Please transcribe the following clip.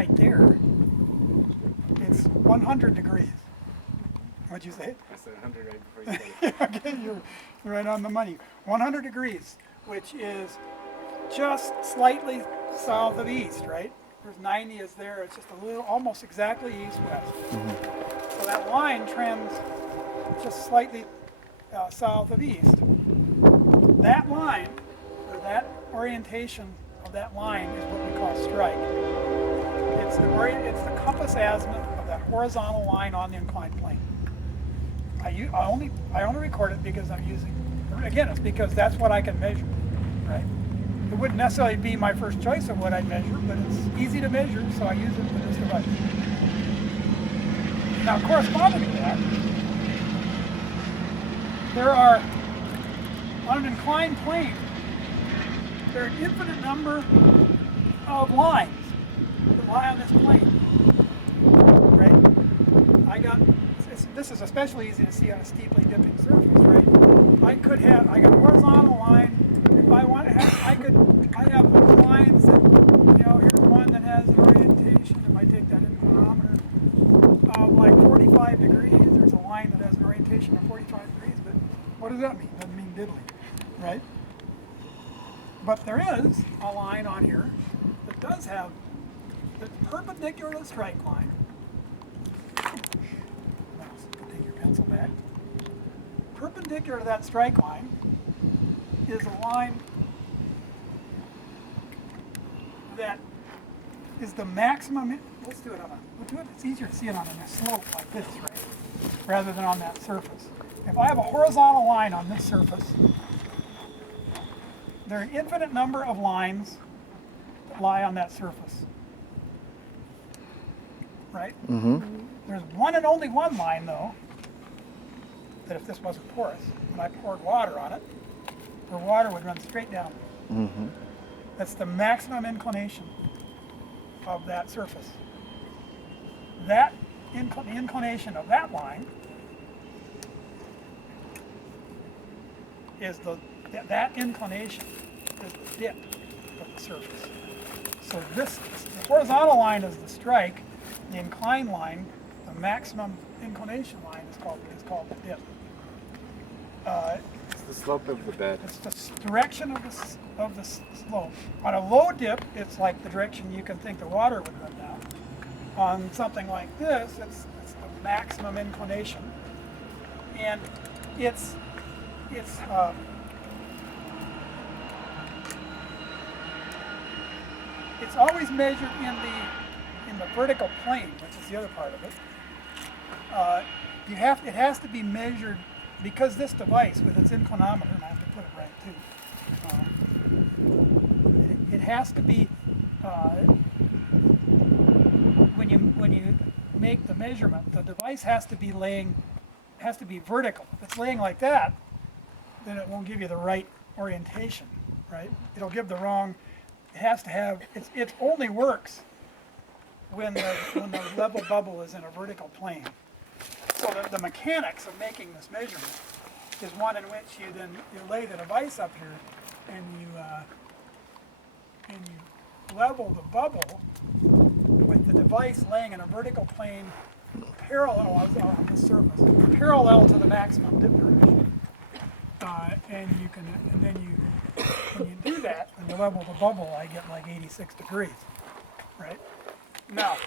right there, it's 100 degrees. What'd you say? I said 100 right before you said it. Okay, you're right on the money. 100 degrees, which is just slightly south of east, right? There's 90 is there. It's just a little, almost exactly east-west. So that line trends just slightly south of east. That line, or that orientation of that line, is what we call strike. It's the compass azimuth of that horizontal line on the inclined plane. I only record it because I'm using, again, it's because that's what I can measure, right? It wouldn't necessarily be my first choice of what I measure, but it's easy to measure, so I use it for this device. Now, corresponding to that, there are, on an inclined plane, there are an infinite number of lines that lie on this plane, right? This is especially easy to see on a steeply dipping surface, right? I got a horizontal line. If I want to have, I have lines that, here's one that has an orientation, if I take that inclinometer, of like 45 degrees. There's a line that has an orientation of 45 degrees, but what does that mean? Doesn't mean diddly, right? But there is a line on here that does have, that's perpendicular to the strike line. Take your pencil back. Perpendicular to that strike line is a line that is the maximum. Let's do it it's easier to see it on a slope like this, right? Rather than on that surface. If I have a horizontal line on this surface, there are an infinite number of lines that lie on that surface. Right? There's one and only one line, though, that if this wasn't porous, when I poured water on it, the water would run straight down. That's the maximum inclination of that surface. The inclination of that line is that inclination is the dip of the surface. So the horizontal line is the strike. The inclined line, the maximum inclination line, is called the dip. It's the slope of the bed. It's the direction of the slope. On a low dip, it's like the direction you can think the water would run down. On something like this, it's the maximum inclination, and it's always measured in the vertical plane, which is the other part of it. It has to be measured because this device with its inclinometer, and I have to put it right too. It has to be when you make the measurement, the device has to be vertical. If it's laying like that, then it won't give you the right orientation, right? It'll give the wrong. It has to have. It only works when the level bubble is in a vertical plane. So the mechanics of making this measurement is one in which you lay the device up here and you level the bubble with the device laying in a vertical plane parallel on the surface, parallel to the maximum dip direction. When you do that, and you level the bubble, I get like 86 degrees, right? Now,